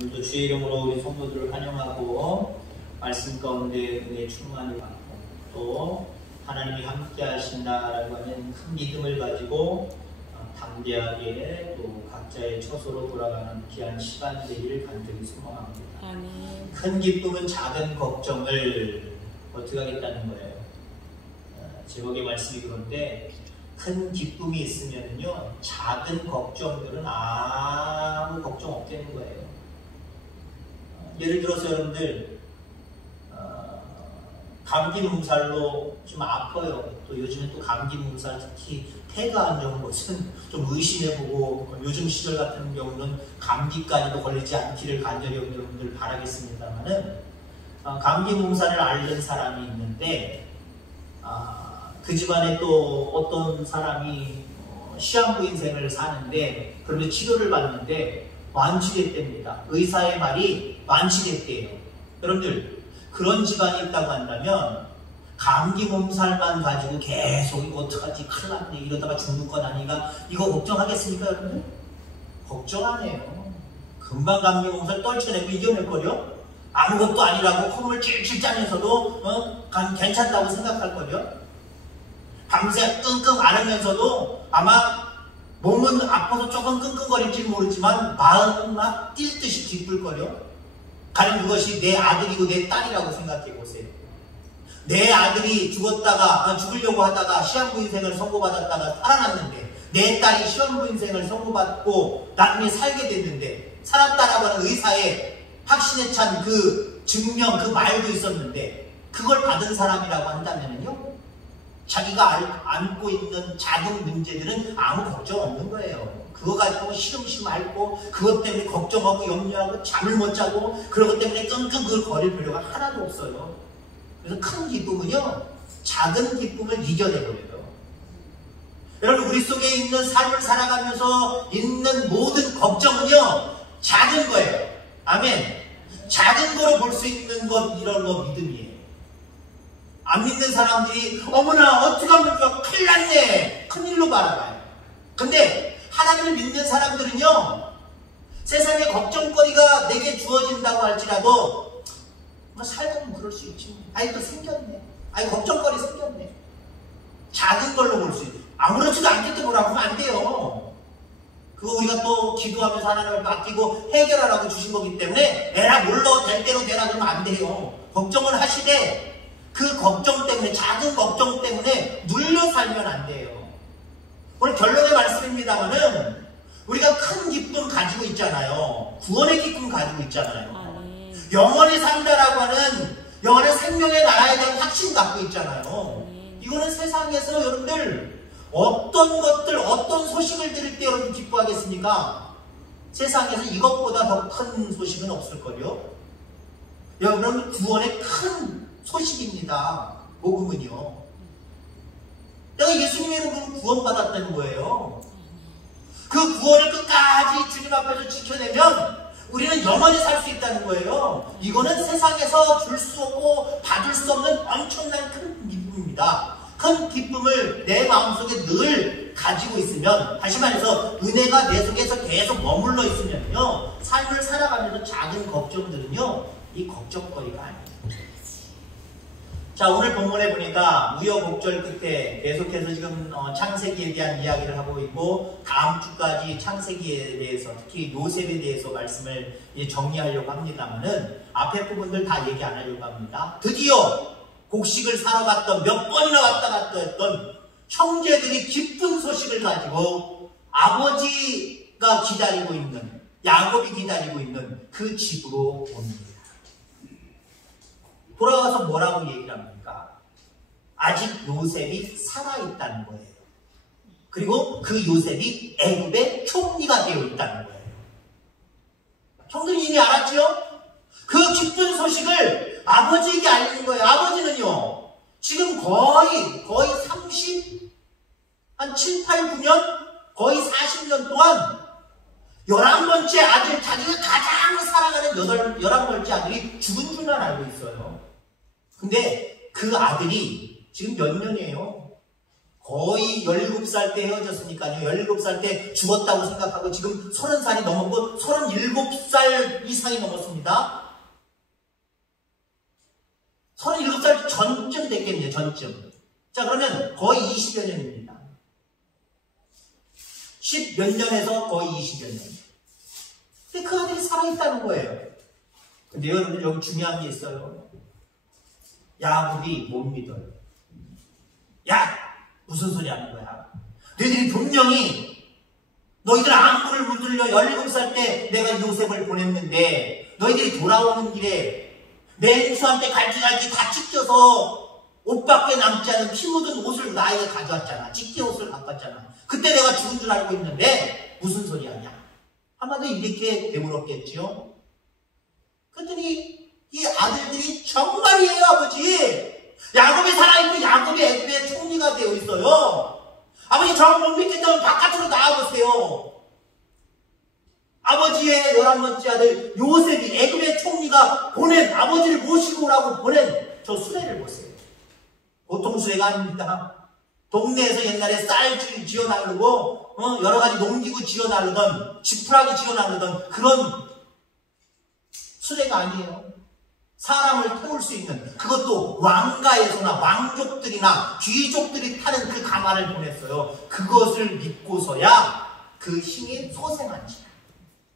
오늘도 주의 이름으로 우리 성도들을 환영하고 말씀 가운데 은혜 충만을 받고 또 하나님이 함께 하신다라고 하는 큰 믿음을 가지고 담대하게 또 각자의 처소로 돌아가는 귀한 시간 되기를 간절히 소망합니다. 아멘. 큰 기쁨은 작은 걱정을 어떻게 하겠다는 거예요. 제목의 말씀이 그런데 큰 기쁨이 있으면요 작은 걱정들은 아무 걱정 없다는 거예요. 예를 들어서 여러분들 감기 몸살로 좀 아파요. 또 요즘에 또 감기 몸살 특히 폐가 안 좋은 것은 좀 의심해보고 요즘 시절 같은 경우는 감기까지도 걸리지 않기를 간절히 여러분들 바라겠습니다만은 감기 몸살을 앓는 사람이 있는데 그 집안에 또 어떤 사람이 시한부 인생을 사는데 그러면 치료를 받는데 완치됐답니다. 의사의 말이 완치됐대요. 여러분들 그런 집안이 있다고 한다면 감기 몸살만 가지고 계속 이거 어떡하지 큰일 났네 이러다가 죽는 건 아니가 이거 걱정하겠습니까 여러분들? 걱정 안 해요. 금방 감기 몸살 떨쳐내고 이겨낼걸요? 아무것도 아니라고 콧물 찔찔 짜면서도 괜찮다고 생각할 거요. 밤새 끙끙 앓으면서도 아마 몸은 아파서 조금 끙끙거릴지 모르지만 마음은 막 뛸 듯이 기쁠거려. 가령 그것이 내 아들이고 내 딸이라고 생각해 보세요. 내 아들이 죽으려고 하다가 시한부 인생을 선고받았다가 살아났는데 내 딸이 시한부 인생을 선고받고 나중에 살게 됐는데 살았다라고 하는 의사의 확신에 찬 그 증명, 그 말도 있었는데 그걸 받은 사람이라고 한다면요 자기가 안고 있는 작은 문제들은 아무 걱정 없는 거예요. 그거 가지고 시름시름 앓고 그것 때문에 걱정하고 염려하고 잠을 못 자고 그런 것 때문에 끙끙 그걸 거릴 필요가 하나도 없어요. 그래서 큰 기쁨은요 작은 기쁨을 이겨내버려요. 여러분 우리 속에 있는 삶을 살아가면서 있는 모든 걱정은요 작은 거예요. 아멘. 작은 거로 볼 수 있는 것 이런 거 믿음이에요. 안 믿는 사람들이 어머나 어떡합니까 큰일 났네 큰일로 바라봐요. 근데 하나님을 믿는 사람들은요 세상에 걱정거리가 내게 주어진다고 할지라도 뭐 살다 보면 그럴 수 있지. 아이고 생겼네. 아이고 걱정거리 생겼네. 작은 걸로 볼 수 있어요. 아무렇지도 않게 뭐라고 하면 안 돼요. 그거 우리가 또 기도하면서 하나님을 맡기고 해결하라고 주신 거기 때문에 에라 몰라 될 대로 되라 그러면 안 돼요. 걱정을 하시되 그 걱정 때문에 작은 걱정 때문에 눌려 살면 안 돼요. 오늘 결론의 말씀입니다만은 우리가 큰 기쁨 가지고 있잖아요. 구원의 기쁨 가지고 있잖아요. 영원히 산다라고 하는 영원한 생명의 나라에 대한 확신 갖고 있잖아요. 이거는 세상에서 여러분들 어떤 것들 어떤 소식을 들을 때 여러분 기뻐하겠습니까? 세상에서 이것보다 더 큰 소식은 없을 거요. 여러분 구원의 큰 소식입니다. 복음은요. 내가 예수님의 이름으로 구원받았다는 거예요. 그 구원을 끝까지 주님 앞에서 지켜내면 우리는 영원히 살 수 있다는 거예요. 이거는 세상에서 줄 수 없고 받을 수 없는 엄청난 큰 기쁨입니다. 큰 기쁨을 내 마음속에 늘 가지고 있으면 다시 말해서 은혜가 내 속에서 계속 머물러 있으면요 삶을 살아가면서 작은 걱정들은요 이 걱정거리가 아니에요. 자 오늘 본문에 보니까 우여곡절 끝에 계속해서 지금 창세기에 대한 이야기를 하고 있고 다음 주까지 창세기에 대해서 특히 요셉에 대해서 말씀을 정리하려고 합니다만은 앞에 부분들 다 얘기 안 하려고 합니다. 드디어 곡식을 사러 갔던 몇 번이나 왔다 갔다 했던 형제들이 기쁜 소식을 가지고 아버지가 기다리고 있는 야곱이 기다리고 있는 그 집으로 옵니다. 돌아와서 뭐라고 얘기를 합니까? 아직 요셉이 살아있다는 거예요. 그리고 그 요셉이 애굽의 총리가 되어 있다는 거예요. 형들이 이미 알았죠? 그 기쁜 소식을 아버지에게 알리는 거예요. 아버지는요 지금 거의 한 7, 8, 9년 거의 40년 동안 11번째 아들 자기가 가장 사랑하는 11번째 아들이 죽은 줄만 알고 있어요. 근데 그 아들이 지금 몇 년이에요? 거의 17살 때 헤어졌으니까요. 17살 때 죽었다고 생각하고 지금 30살이 넘었고 37살 이상이 넘었습니다. 37살 전쯤 됐겠네요. 전쯤. 자, 그러면 거의 20여 년입니다. 10몇 년에서 거의 20여 년. 근데 그 아들이 살아있다는 거예요. 근데 여러분, 여기 중요한 게 있어요. 야곱이 못 믿어요. 야! 무슨 소리 하는 거야? 너희들이 분명히 너희들 안구를 물들려 17살 때 내가 요셉을 보냈는데 너희들이 돌아오는 길에 맹수한테 갈기갈기 다 찢겨서 옷밖에 남지 않은 피 묻은 옷을 나에게 가져왔잖아. 찢기 옷을 갖고 왔잖아. 그때 내가 죽은 줄 알고 있는데 무슨 소리 하냐? 한마디로 이렇게 되물었겠지요. 그랬더니 이 아들들이 정말이에요, 아버지. 야곱이 살아있고 야곱이 애굽의 총리가 되어 있어요. 아버지, 정 못 믿겠다면 바깥으로 나와보세요. 아버지의 11번째 아들 요셉이 애굽의 총리가 보낸, 아버지를 모시고 오라고 보낸 저 수레를 보세요. 보통 수레가 아닙니다. 동네에서 옛날에 쌀 지어 나르고 여러 가지 농기구 지어 나르던, 지푸라기 지어 나르던 그런 수레가 아니에요. 사람을 태울 수 있는, 그것도 왕가에서나 왕족들이나 귀족들이 타는 그 가마를 보냈어요. 그것을 믿고서야 그 힘이 소생한지라.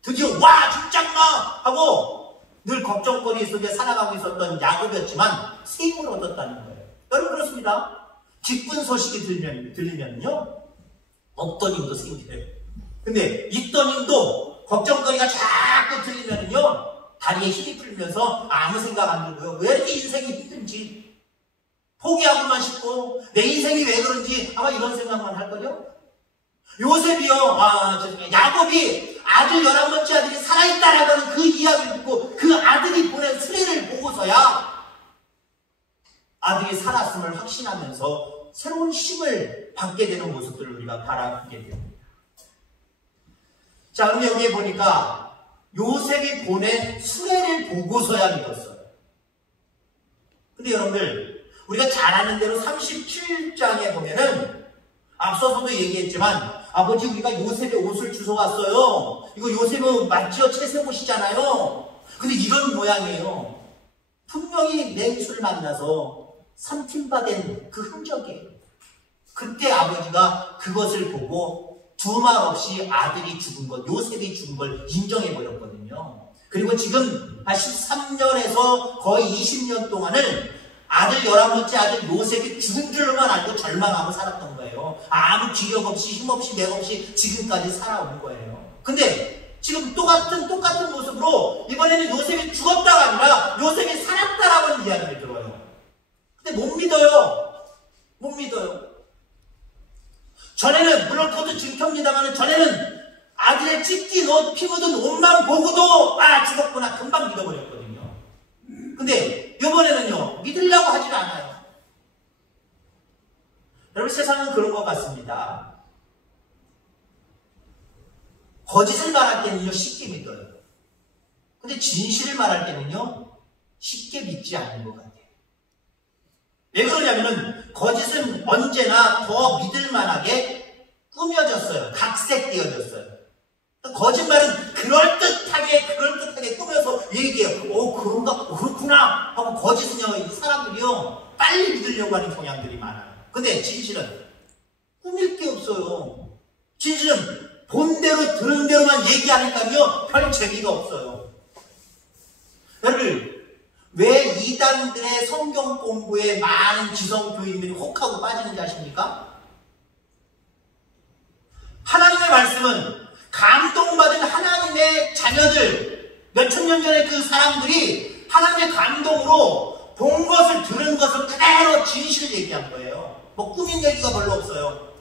드디어 와 죽장나 하고 늘 걱정거리 속에 살아가고 있었던 야곱이었지만 새 힘을 얻었다는 거예요. 여러분, 그렇습니다. 기쁜 소식이 들리면요 없던 힘도 생겨요. 근데 있던 힘도 걱정거리가 자꾸 들리면요 다리에 힘이 풀면서 아무 생각 안 들고요. 왜 이렇게 인생이 힘든지, 포기하고만 싶고 내 인생이 왜 그런지 아마 이런 생각만 할걸요. 요셉이요, 야곱이 아들 11번째 아들이 살아있다라고 하는 그 이야기를 듣고 그 아들이 보낸 수레를 보고서야 아들이 살았음을 확신하면서 새로운 힘을 받게 되는 모습들을 우리가 바라보게 됩니다. 자, 그럼 여기에 보니까 요셉이 보낸 수레를 보고서야 믿었어요. 근데 여러분들, 우리가 잘 아는 대로 37장에 보면은 앞서서도 얘기했지만 아버지, 우리가 요셉의 옷을 주워왔어요. 이거 요셉의 맞지요? 채색 옷이잖아요. 근데 이런 모양이에요. 분명히 맹수를 만나서 삼킴받은 그 흔적이에요. 그때 아버지가 그것을 보고 두 말 없이 아들이 죽은 것, 요셉이 죽은 걸 인정해버렸거든요. 그리고 지금 한 13년에서 거의 20년 동안을 아들 11번째 아들 요셉이 죽은 줄로만 알고 절망하고 살았던 거예요. 아무 기력 없이 힘없이 맥없이 지금까지 살아온 거예요. 근데 지금 똑같은 모습으로 이번에는 요셉이 죽었다가 아니라 요셉이 살았다라고 하는 이야기를 들어요. 근데 못 믿어요. 못 믿어요. 전에는, 물론 그것도 증평입니다만 전에는 아들의 찢긴 옷, 피 묻은 옷만 보고도 죽었구나 금방 믿어버렸거든요. 근데 이번에는요 믿으려고 하질 않아요. 여러분, 세상은 그런 것 같습니다. 거짓을 말할 때는요 쉽게 믿어요. 근데 진실을 말할 때는요 쉽게 믿지 않는 것 같아요. 왜 그러냐면은 거짓은 언제나 더 믿을만하게 꾸며졌어요. 각색되어졌어요. 거짓말은 그럴듯하게 꾸며서 얘기해요. 그렇구나 하고, 거짓은요 사람들이요 빨리 믿으려고 하는 경향들이 많아요. 근데 진실은 꾸밀 게 없어요. 진실은 본대로 들은 대로만 얘기하니까요 별 재미가 없어요. 여러분, 왜 이단들의 성경 공부에 많은 지성 교인들이 혹하고 빠지는지 아십니까? 하나님의 말씀은 감동받은 하나님의 자녀들, 몇천 년 전에 그 사람들이 하나님의 감동으로 본 것을, 들은 것을 그대로 진실을 얘기한 거예요. 뭐 꾸민 얘기가 별로 없어요.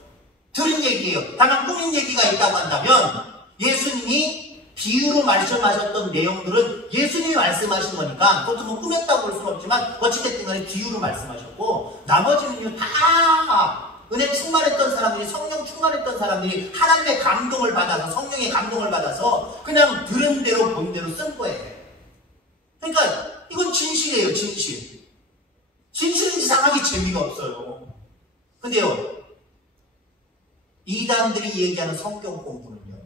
들은 얘기예요. 다만 꾸민 얘기가 있다고 한다면 예수님이 비유로 말씀하셨던 내용들은 예수님이 말씀하신 거니까 그것도 뭐 꾸몄다고 볼 수는 없지만 어찌됐든 간에 비유로 말씀하셨고, 나머지는요 다 은혜 충만했던 사람들이, 성령 충만했던 사람들이 하나님의 감동을 받아서, 성령의 감동을 받아서 그냥 들은 대로 본 대로 쓴 거예요. 그러니까 이건 진실이에요. 진실은 이상하게 재미가 없어요. 근데요 사람들이 얘기하는 성경 공부는요,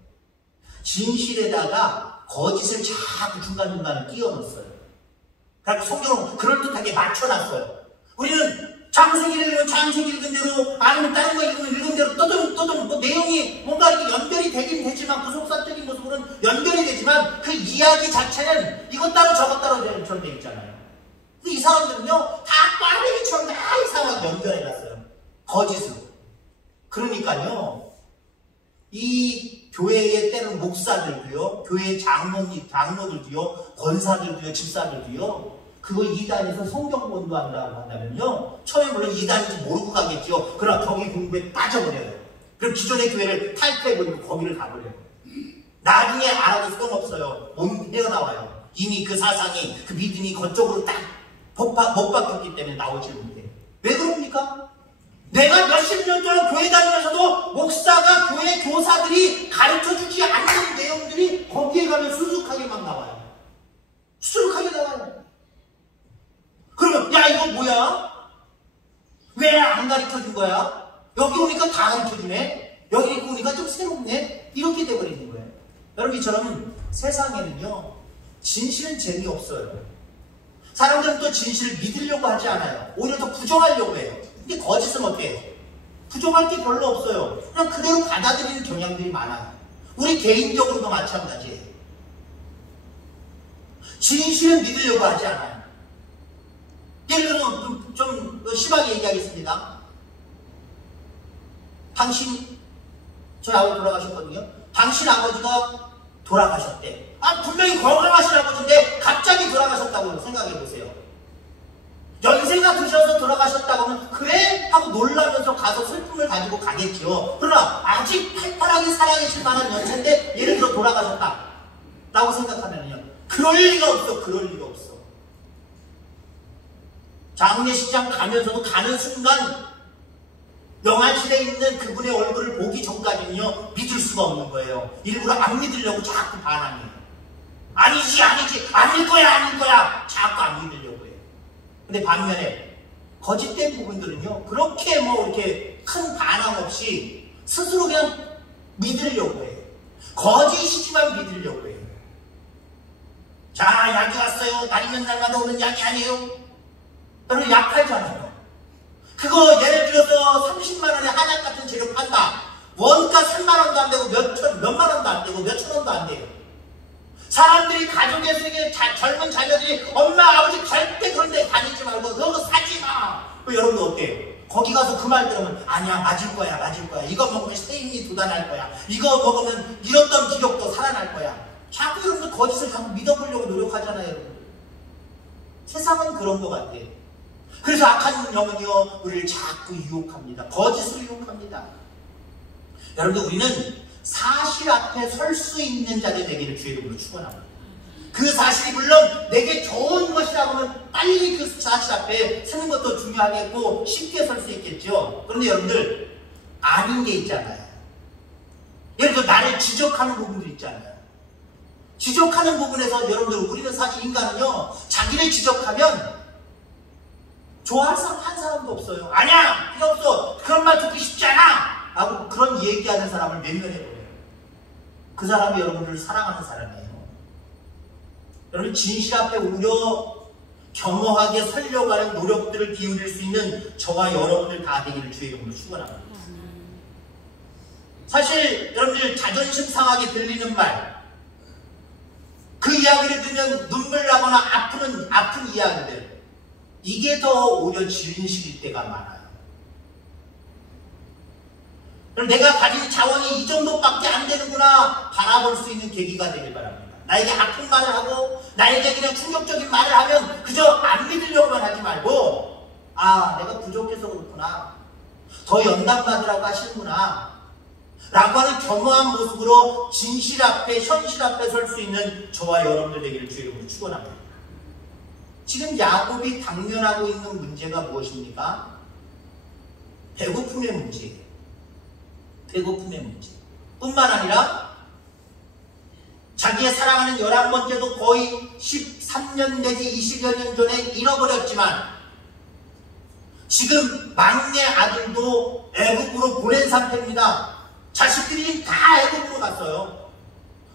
진실에다가 거짓을 자꾸 중간중간에 끼워 넣었어요. 그래서 성경을 그럴듯하게 맞춰놨어요. 우리는 창세기를 읽으면 창세기 읽은 대로, 아니면 다른 거 읽으면 읽은 대로 떠듬떠듬 뭐 내용이 뭔가 이렇게 연결이 되긴 되지만, 그 속사적인 모습으로는 연결이 되지만 그 이야기 자체는 이것 따로 저것 따로 되어 있잖아요. 근데 이 사람들은요, 다 꽈배기처럼 다 이상하게 연결해놨어요. 거짓으로. 그러니까요, 이 교회의 때는 목사들도요, 교회 장로들도요, 권사들도요, 집사들도요, 그거 이단에서 성경 공부한다고 한다면요, 처음에 물론 이단인지 모르고 가겠죠. 그러나 거기 공부에 빠져버려요. 그럼 기존의 교회를 탈퇴해버리고 거기를 가버려요. 나중에 알아도 소용없어요. 못 헤어나와요. 이미 그 사상이, 그 믿음이 그쪽으로 딱 못 바뀌었기 때문에 나오지 못해요. 왜 그럽니까? 내가 몇십 년 동안 교회 다니면서도 목사가, 교회 교사들이 가르쳐주지 않는 내용들이 거기에 가면 수두룩하게 막 나와요. 수두룩하게 나와요. 그러면 야, 이거 뭐야? 왜 안 가르쳐준 거야? 여기 오니까 다 가르쳐주네? 여기 오니까 좀 새롭네? 이렇게 돼버리는 거예요. 여러분, 이처럼 세상에는요, 진실은 재미없어요. 사람들은 또 진실을 믿으려고 하지 않아요. 오히려 더 부정하려고 해요. 근데 거짓은 어때요? 부정할 게 별로 없어요. 그냥 그대로 받아들이는 경향들이 많아요. 우리 개인적으로도 마찬가지예요. 진실은 믿으려고 하지 않아요. 예를 들어서 좀 심하게 얘기하겠습니다. 저희 아버지 돌아가셨거든요. 당신 아버지가 돌아가셨대. 분명히 건강하신 아버지인데 갑자기 돌아가셨다고 생각해보세요. 연세가 드셔서 돌아가셨다고 하면 그래? 하고 놀라면서 가서 슬픔을 가지고 가겠죠. 그러나 아직 팔팔하게 살아계실 만한 연세인데 예를 들어 돌아가셨다 라고 생각하면요, 그럴 리가 없어. 그럴 리가 없어. 장례식장 가면서도 가는 순간 영안실에 있는 그분의 얼굴을 보기 전까지는요, 믿을 수가 없는 거예요. 일부러 안 믿으려고 자꾸 반항해요. 아니지, 아닐 거야. 자꾸 안 믿으려고 해요. 근데 반면에 거짓된 부분들은요, 그렇게 이렇게 큰 반항 없이 스스로 그냥 믿으려고 해요. 거짓이지만 믿으려고 해요. 자, 약이 왔어요. 날이면 날마다 오는 약이 아니에요. 여러분, 약 팔잖아요. 그거 예를 들어서 30만원에 한약 같은 재료 판다. 원가 3만원도 안 되고 몇만원도 안 되고 몇천원도 안 돼요. 사람들이 가족의 세계, 젊은 자녀들이 엄마 아버지 절대 그런 데 다니지 말고 그거 사지 마. 여러분들 어때요? 거기 가서 그 말 들으면 아니야, 맞을 거야. 이거 먹으면 새 힘이 돋아날 거야. 이거 먹으면 잃었던 기력도 살아날 거야. 자꾸 여러분들 거짓을 자꾸 믿어보려고 노력하잖아요. 여러분. 세상은 그런 것 같아요. 그래서 악한 영은요, 우리를 자꾸 유혹합니다. 거짓으로 유혹합니다. 여러분들, 우리는 사실 앞에 설 수 있는 자들 되기를 주의 이름으로 축원합니다. 그 사실이 물론 내게 좋은 것이라고 하면 빨리 그 사실 앞에 서는 것도 중요하겠고 쉽게 설 수 있겠죠. 그런데 여러분들, 아닌 게 있잖아요. 예를 들어 나를 지적하는 부분들 있잖아요. 지적하는 부분에서 여러분들, 우리는 사실 인간은요, 자기를 지적하면 좋아할 사람 한 사람도 없어요. 아니야, 필요 없어. 그런 말 듣기 쉽지 않아. 하고 그런 얘기하는 사람을 외면해버려요. 그 사람이 여러분들을 사랑하는 사람이에요. 여러분, 진실 앞에 오히려 겸허하게 서려고 하는 노력들을 기울일 수 있는 저와 여러분들 다 되기를 주의 이름으로 축원합니다. 사실 여러분들, 자존심 상하게 들리는 말, 그 이야기를 들으면 눈물 나거나 아픈 이야기들, 이게 더 오히려 진실일 때가 많아요. 그럼 내가 가진 자원이 이 정도밖에 안 되는구나 바라볼 수 있는 계기가 되길 바랍니다. 나에게 아픈 말을 하고 나에게 그냥 충격적인 말을 하면 그저 안 믿으려고만 하지 말고, 아, 내가 부족해서 그렇구나, 더 연단 받으라고 하시는구나 라고 하는 겸허한 모습으로 진실 앞에, 현실 앞에 설 수 있는 저와 여러분들 되기를 주의 이름으로 축원합니다. 지금 야곱이 당면하고 있는 문제가 무엇입니까? 배고픔의 문제예요. 배고픔의 문제. 뿐만 아니라 자기의 사랑하는 11번째도 거의 13년 내지 20여 년 전에 잃어버렸지만 지금 막내 아들도 애국으로 보낸 상태입니다. 자식들이 다 애굽으로 갔어요.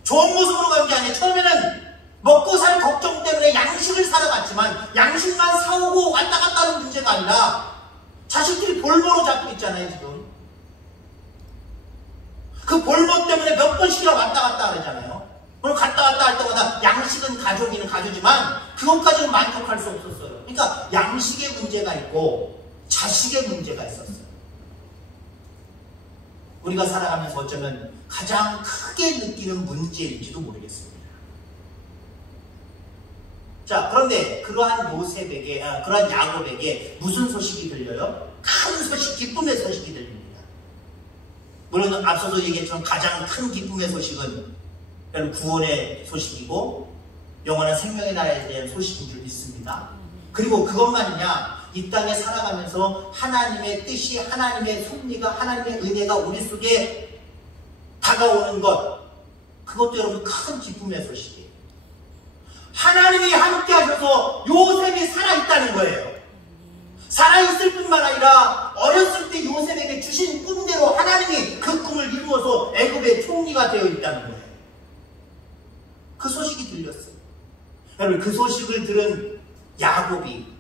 좋은 모습으로 간 게 아니에요. 처음에는 먹고 살 걱정 때문에 양식을 사러 갔지만 양식만 사오고 왔다 갔다 하는 문제가 아니라 자식들이 볼모로 잡고 있잖아요, 지금. 그 볼모 때문에 몇 번씩이나 왔다 갔다 하잖아요. 그럼 갔다 왔다 할 때마다 양식은 가져오기는 가져오지만 그것까지는 만족할 수 없었어요. 그러니까 양식의 문제가 있고 자식의 문제가 있었어요. 우리가 살아가면서 어쩌면 가장 크게 느끼는 문제인지도 모르겠습니다. 자, 그런데 그러한 요셉에게, 그러한 야곱에게 무슨 소식이 들려요? 큰 소식, 기쁨의 소식이 들립니다. 물론 앞서도 얘기했지만 가장 큰 기쁨의 소식은 구원의 소식이고 영원한 생명의 나라에 대한 소식인 줄 믿습니다. 그리고 그것만이냐, 이 땅에 살아가면서 하나님의 뜻이, 하나님의 섭리가, 하나님의 은혜가 우리 속에 다가오는 것, 그것도 여러분 큰 기쁨의 소식이에요. 하나님이 함께 하셔서 요셉이 살아있다는 거예요. 살아있을 뿐만 아니라 어렸을 때 요셉에게 주신 꿈대로 하나님이 그 꿈을 이루어서 애굽의 총리가 되어 있다는 거예요. 그 소식이 들렸어요. 여러분, 그 소식을 들은 야곱이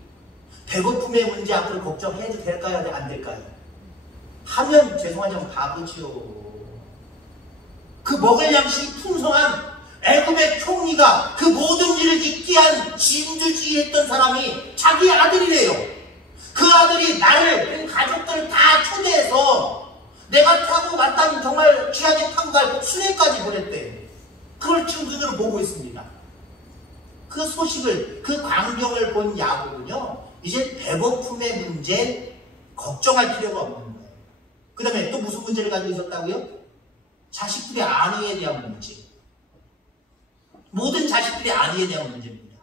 배고픔의 문제 앞으로 걱정해도 될까요? 안 될까요? 하면 죄송하지만 바보지요. 그 먹을 양식이 풍성한 애굽의 총리가 그 모든 일을 있게 한 진두지휘했던 사람이 자기 아들이래요. 그 아들이 나를, 가족들을 다 초대해서 내가 타고 마땅히 정말 귀하게 타고 갈 수레까지 보냈대. 그걸 지금 눈으로 보고 있습니다. 그 소식을, 그 광경을 본 야곱은요, 이제 배고픔의 문제 걱정할 필요가 없는 거예요. 그 다음에 또 무슨 문제를 가지고 있었다고요? 자식들의 안위에 대한 문제. 모든 자식들의 안위에 대한 문제입니다.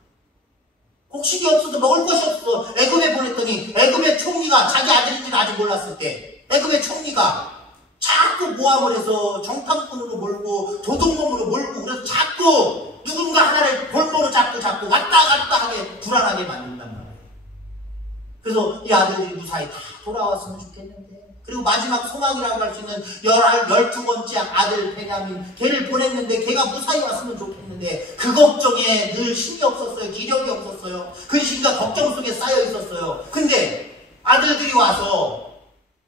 곡식이 없어서 먹을 것이 없어서 애굽에 보냈더니 애굽의 총리가, 자기 아들인지는 아직 몰랐을 때 애굽의 총리가 자꾸 모함을 해서 정탐꾼으로 몰고 도둑놈으로 몰고, 그래서 자꾸 누군가 하나를 볼모로 잡고 왔다 갔다 하게 불안하게 만든단 말이에요. 그래서 이 아들들이 무사히 다 돌아왔으면 좋겠는데, 그리고 마지막 소망이라고 할 수 있는 12번째 아들 베냐민, 걔를 보냈는데 걔가 무사히 왔으면 좋겠는데 그 걱정에 늘 힘이 없었어요. 기력이 없었어요. 근심과 걱정 속에 쌓여 있었어요. 근데 아들들이 와서,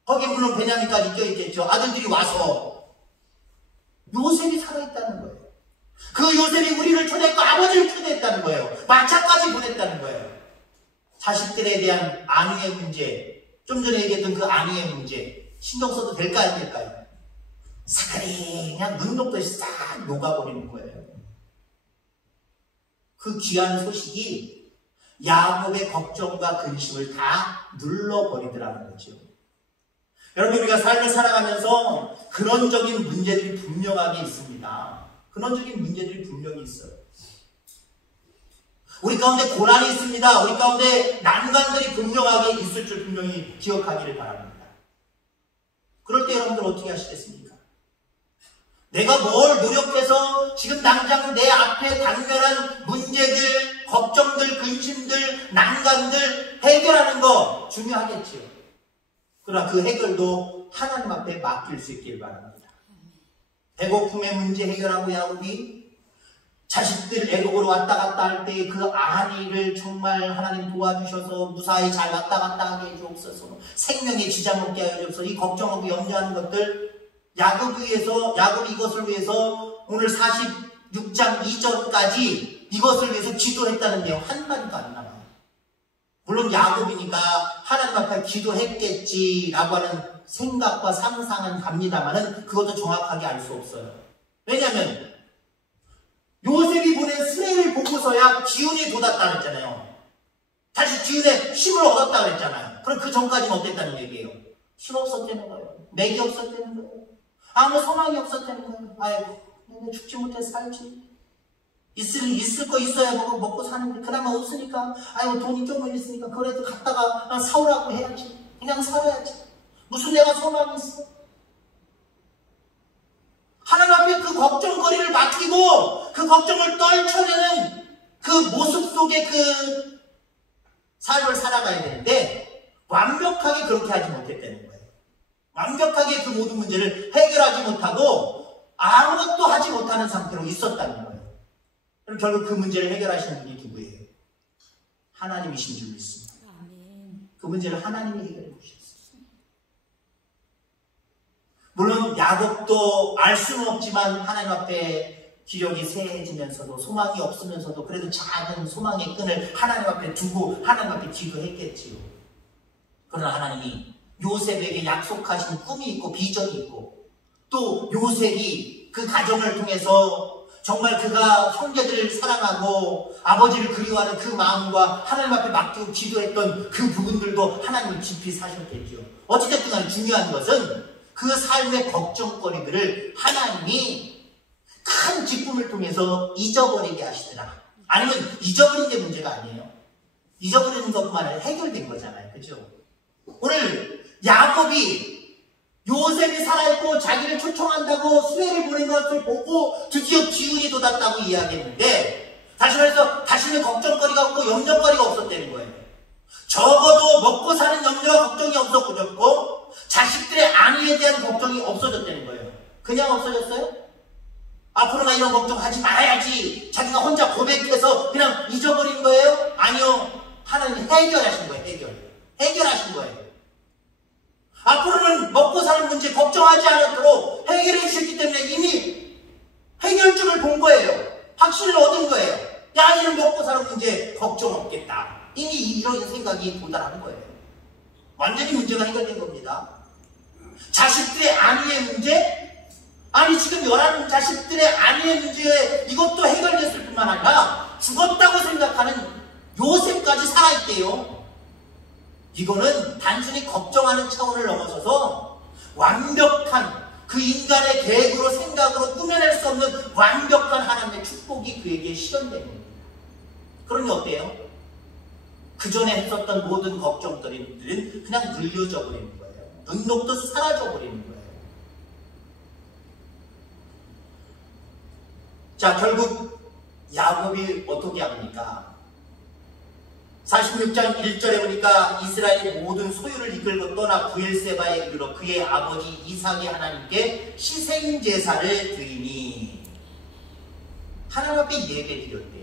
거기에 물론 베냐민까지 껴있겠죠. 아들들이 와서 요셉이 살아있다는 거예요. 그 요셉이 우리를 초대했고 아버지를 초대했다는 거예요. 마차까지 보냈다는 거예요. 자식들에 대한 안위의 문제, 좀 전에 얘기했던 그 안위의 문제 신경 써도 될까요? 안 될까요? 사카리 그냥 눈 녹듯이 싹 녹아버리는 거예요. 그 귀한 소식이 야곱의 걱정과 근심을 다 눌러버리더라는 거죠. 여러분, 우리가 삶을 살아가면서 근원적인 문제들이 분명하게 있습니다. 근원적인 문제들이 분명히 있어요. 우리 가운데 고난이 있습니다. 우리 가운데 난관들이 분명하게 있을 줄 분명히 기억하기를 바랍니다. 그럴 때 여러분들 어떻게 하시겠습니까? 내가 뭘 노력해서 지금 당장 내 앞에 당면한 문제들, 걱정들, 근심들, 난관들 해결하는 거 중요하겠지요. 그러나 그 해결도 하나님 앞에 맡길 수 있길 바랍니다. 배고픔의 문제 해결하고 야곱이 자식들 애굽으로 왔다 갔다 할 때 그 안위를 정말 하나님 도와주셔서 무사히 잘 왔다 갔다 하게 해주옵소서. 생명에 지장 없게 하여 주옵소서. 이 걱정하고 염려하는 것들 야곱이 이것을 위해서 오늘 46장 2절까지 이것을 위해서 기도했다는 내용 한마디도 안 나와요. 물론 야곱이니까 하나님 앞에 기도했겠지라고 하는 생각과 상상은 갑니다만은 그것도 정확하게 알 수 없어요. 왜냐하면 요셉이 보낸 수레를 보고서야 기운이 돋았다 그랬잖아요. 다시 기운에 힘을 얻었다 그랬잖아요. 그럼 그 전까지는 어땠다는 얘기예요? 힘 없었다는 거예요. 맥이 없었다는 거예요. 아무 소망이 없었다는 거예요. 아이고, 죽지 못해 살지. 있을 거 있어야 먹고 사는데 그나마 없으니까, 아이고, 돈이 조금 있으니까 그래도 갔다가 사오라고 해야지. 그냥 살아야지. 무슨 내가 소망이 있어? 하나님 앞에 그 걱정거리를 맡기고 그 걱정을 떨쳐내는 그 모습 속에 그 삶을 살아가야 되는데 완벽하게 그렇게 하지 못했다는 거예요. 완벽하게 그 모든 문제를 해결하지 못하고 아무것도 하지 못하는 상태로 있었다는 거예요. 그럼 결국 그 문제를 해결하시는 분이 누구예요? 하나님이신 줄 믿습니다. 그 문제를 하나님이 해결해 주셨어요. 물론 야곱도 알 수는 없지만 하나님 앞에 기력이 쇠해지면서도 소망이 없으면서도 그래도 작은 소망의 끈을 하나님 앞에 두고 하나님 앞에 기도했겠지요. 그러나 하나님이 요셉에게 약속하신 꿈이 있고 비전이 있고 또 요셉이 그 가정을 통해서 정말 그가 형제들을 사랑하고 아버지를 그리워하는 그 마음과 하나님 앞에 맡기고 기도했던 그 부분들도 하나님을 깊이 사셨겠죠. 어찌됐든 간에 중요한 것은 그 삶의 걱정거리들을 하나님이 큰 기쁨을 통해서 잊어버리게 하시더라. 아니면 잊어버린 게 문제가 아니에요. 잊어버리는 것뿐만 아니라 해결된 거잖아요. 그죠? 오늘 야곱이 요셉이 살아있고 자기를 초청한다고 수혜를 보낸 것을 보고 드디어 기운이 돋았다고 이야기했는데, 다시 말해서 다시는 걱정거리가 없고 염려거리가 없었다는 거예요. 적어도 먹고 사는 염려와 걱정이 없어졌고 자식들의 안위에 대한 걱정이 없어졌다는 거예요. 그냥 없어졌어요? 앞으로 나 이런 걱정하지 말아야지 자기가 혼자 고백해서 그냥 잊어버린 거예요? 아니요. 하나님이 해결하신 거예요. 해결하신 거예요. 앞으로는 먹고 사는 문제 걱정하지 않도록 해결해 주셨기 때문에 이미 해결점을 본 거예요. 확신을 얻은 거예요. 야, 이는 먹고 사는 문제 걱정 없겠다. 이미 이런 생각이 도달한 거예요. 완전히 문제가 해결된 겁니다. 자식들의 안위의 문제? 아니, 지금 11 자식들의 안위의 문제, 이것도 해결됐을 뿐만 아니라 죽었다고 생각하는 요셉까지 살아있대요. 이거는 단순히 걱정하는 차원을 넘어서서 완벽한 그 인간의 계획으로 생각으로 꾸며낼 수 없는 완벽한 하나님의 축복이 그에게 실현된 겁니다. 그러니 어때요? 그 전에 했었던 모든 걱정들은 그냥 늘려져 버리는 거예요. 능력도 사라져 버리는 거예요. 자, 결국 야곱이 어떻게 합니까? 46장 1절에 보니까 이스라엘의 모든 소유를 이끌고 떠나 부엘세바에 이르러 그의 아버지 이삭의 하나님께 희생제사를 드리니, 하나님 앞에 예배 드렸대요.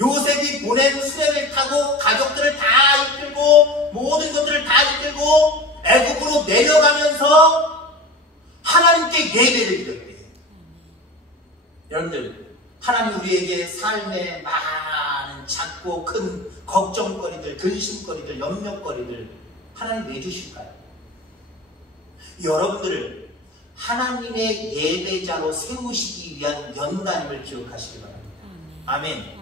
요셉이 보낸 수레를 타고 가족들을 다 이끌고 모든 것들을 다 이끌고 애굽으로 내려가면서 하나님께 예배를 드렸대요. 여러분들, 하나님 우리에게 삶의 많은 작고 큰 걱정거리들, 근심거리들, 염려거리들 하나님 내주실까요? 여러분들을 하나님의 예배자로 세우시기 위한 연단임을 기억하시기 바랍니다. 아멘.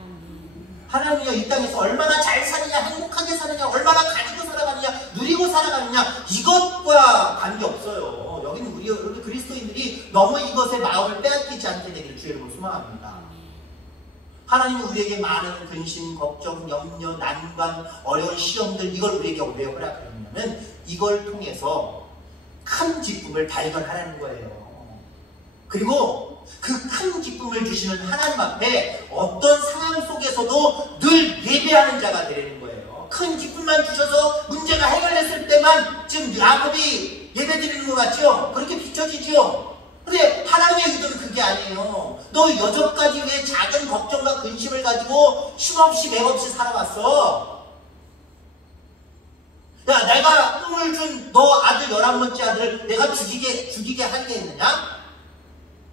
하나님이여, 이 땅에서 얼마나 잘 사느냐, 행복하게 사느냐, 얼마나 가지고 살아가느냐, 누리고 살아가느냐, 이것과 관계없어요. 여기는 우리 그리스도인들이 너무 이것에 마음을 빼앗기지 않게 되기를 주의 이름으로 소망합니다. 하나님은 우리에게 많은 근심, 걱정, 염려, 난관, 어려운 시험들, 이걸 우리에게 왜 허락하냐면 이걸 통해서 큰 기쁨을 발견하라는 거예요. 그리고 그 큰 기쁨을 주시는 하나님 앞에 어떤 상황 속에서도 늘 예배하는 자가 되는 거예요. 큰 기쁨만 주셔서 문제가 해결됐을 때만 지금 야곱이 예배드리는 것 같죠? 그렇게 비춰지죠? 근데 하나님의 의도는 그게 아니에요. 너 여전까지 왜 작은 걱정과 근심을 가지고 쉼없이 맥없이 살아왔어? 야, 내가 꿈을 준 너 아들 11번째 아들을 내가 죽이게 하겠느냐?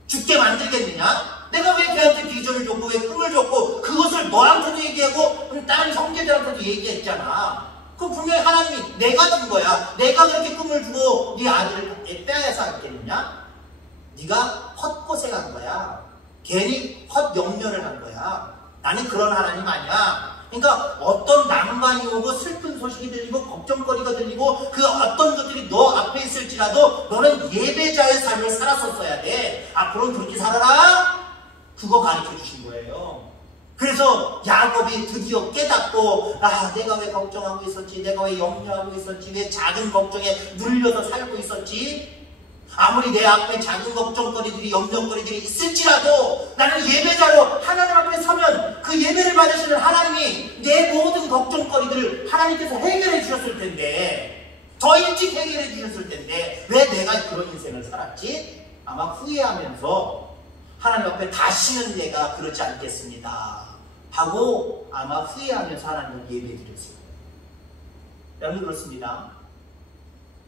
죽게 만들겠느냐? 내가 왜 걔한테 비전을 줬고 왜 꿈을 줬고 그것을 너한테도 얘기하고 다른 형제들한테도 얘기했잖아. 그럼 분명히 하나님이 내가 준 거야. 내가 그렇게 꿈을 주고 네 아들을 빼앗아서 하겠느냐? 네가 헛고생한 거야. 괜히 헛염려를 한 거야. 나는 그런 하나님 아니야. 그러니까 어떤 난관이 오고 슬픈 소식이 들리고 걱정거리가 들리고 그 어떤 것들이 너 앞에 있을지라도 너는 예배자의 삶을 살았었어야 돼. 앞으로는 그렇게 살아라. 그거 가르쳐 주신 거예요. 그래서 야곱이 드디어 깨닫고, 아, 내가 왜 걱정하고 있었지, 내가 왜 염려하고 있었지, 왜 작은 걱정에 눌려서 살고 있었지. 아무리 내 앞에 작은 걱정거리들이, 염려거리들이 있을지라도 나는 예배자로 하나님 앞에 서면 그 예배를 받으시는 하나님이 내 모든 걱정거리들을 하나님께서 해결해 주셨을 텐데 더 일찍 해결해 주셨을 텐데 왜 내가 그런 인생을 살았지? 아마 후회하면서 하나님 앞에 다시는 내가 그러지 않겠습니다 하고 아마 후회하면서 하나님을 예배드렸어요. 여러분 그렇습니다.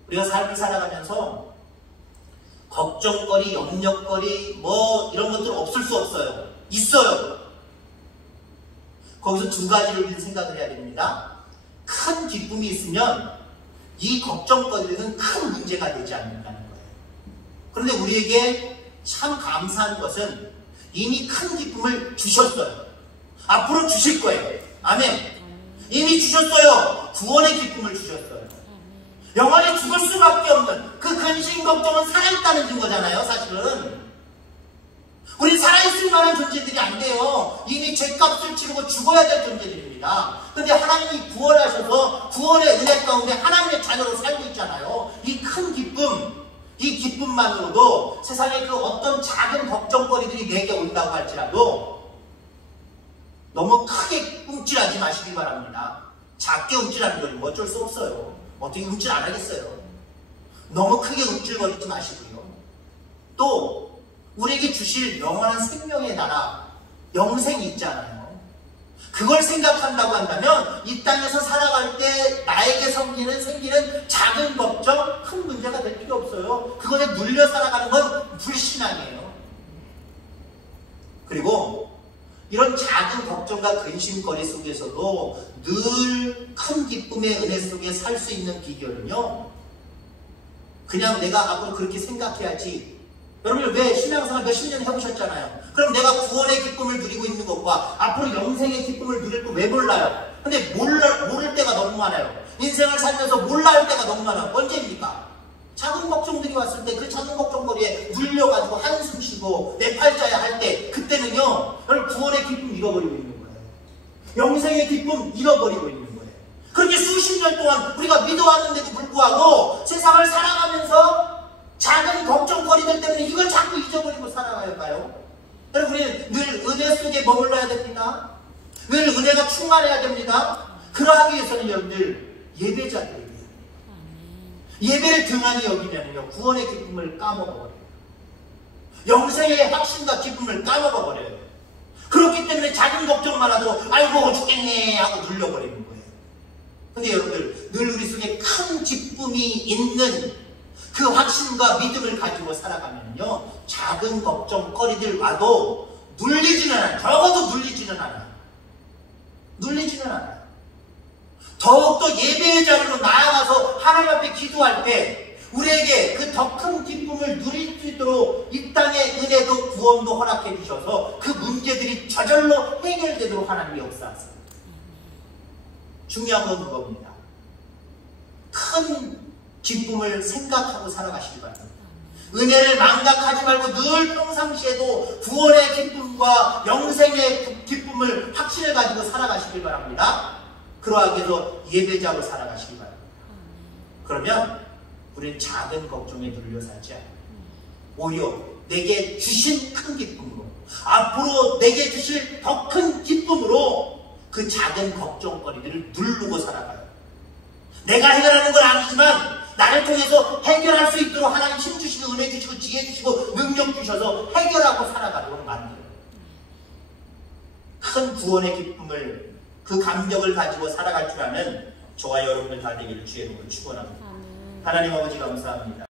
우리가 삶을 살아가면서 걱정거리, 염려거리 뭐 이런 것들 없을 수 없어요. 있어요. 거기서 두 가지를 우리는 생각을 해야 됩니다. 큰 기쁨이 있으면 이 걱정거리는 큰 문제가 되지 않는다는 거예요. 그런데 우리에게 참 감사한 것은 이미 큰 기쁨을 주셨어요. 앞으로 주실 거예요. 아멘. 이미 주셨어요. 구원의 기쁨을 주셨어요. 영원히 죽을 수밖에 없는 그 근심 걱정은 살아있다는 증거잖아요. 사실은 우리 살아있을 만한 존재들이 안 돼요. 이미 죄값을 치르고 죽어야 될 존재들입니다. 그런데 하나님이 구원하셔서 구원의 은혜 가운데 하나님의 자녀로 살고 있잖아요. 이 큰 기쁨, 이 기쁨만으로도 세상에 그 어떤 작은 걱정거리들이 내게 온다고 할지라도 너무 크게 움찔하지 마시기 바랍니다. 작게 움찔하는 건 어쩔 수 없어요. 어떻게 움찔 안 하겠어요. 너무 크게 움찔거리지 마시고요. 또 우리에게 주실 영원한 생명의 나라, 영생이 있잖아요. 그걸 생각한다고 한다면 이 땅에서 살아갈 때 나에게 생기는 작은 걱정, 큰 문제가 될 필요 없어요. 그것에 눌려 살아가는 건 불신앙이에요. 그리고 이런 작은 걱정과 근심거리 속에서도 늘 큰 기쁨의 은혜 속에 살 수 있는 비결은요, 그냥 내가 앞으로 그렇게 생각해야지. 여러분 왜 신앙생활 몇십 년 해보셨잖아요. 그럼 내가 구원의 기쁨을 누리고 있는 것과 앞으로 영생의 기쁨을 누릴 거 왜 몰라요? 근데 모를 때가 너무 많아요. 인생을 살면서 몰라야 할 때가 너무 많아요. 언제입니까? 작은 걱정들이 왔을 때 그 작은 걱정거리에 눌려가지고 한숨 쉬고 내 팔자야 할 때 그때는요, 여러분 구원의 기쁨 잃어버리고 있는 거예요. 영생의 기쁨 잃어버리고 있는 거예요. 그렇게 수십 년 동안 우리가 믿어왔는데도 불구하고 세상을 살아가면서 작은 걱정거리들 때문에 이걸 자꾸 잊어버리고 살아갈까요? 여러분 우리는 늘 은혜 속에 머물러야 됩니다. 늘 은혜가 충만해야 됩니다. 그러하기 위해서는 여러분들 예배자들이에요. 예배를 등한히 여기면요 구원의 기쁨을 까먹어버려요. 영생의 확신과 기쁨을 까먹어버려요. 그렇기 때문에 작은 걱정만 하도 아이고 죽겠네 하고 눌려버리는 거예요. 근데 여러분들 늘 우리 속에 큰 기쁨이 있는 그 확신과 믿음을 가지고 살아가면요 작은 걱정거리들 와도 눌리지는 않아요. 적어도 눌리지는 않아요. 눌리지는 않아요. 더욱더 예배의 자리로 나아가서 하나님 앞에 기도할 때 우리에게 그 더 큰 기쁨을 누릴 수 있도록 이 땅의 은혜도 구원도 허락해 주셔서 그 문제들이 저절로 해결되도록 하나님이 역사하세요. 중요한 건 그겁니다. 큰 기쁨을 생각하고 살아가시기 바랍니다. 은혜를 망각하지 말고 늘 평상시에도 구원의 기쁨과 영생의 기쁨을 확신을 가지고 살아가시길 바랍니다. 그러하기 위해서 예배자로 살아가시기 바랍니다. 그러면 우리는 작은 걱정에 눌려 살지 않아요. 오히려 내게 주신 큰 기쁨으로, 앞으로 내게 주실 더 큰 기쁨으로 그 작은 걱정거리들을 누르고 살아가요. 내가 해결하는 건 아니지만 나를 통해서 해결할 수 있도록 하나님 힘 주시고 은혜 주시고 지혜 주시고 능력 주셔서 해결하고 살아가도록 만들어요. 큰 구원의 기쁨을, 그 감격을 가지고 살아갈 줄 아는 저와 여러분들 다 되기를 주의 이름으로 축원합니다. 하나님 아버지 감사합니다.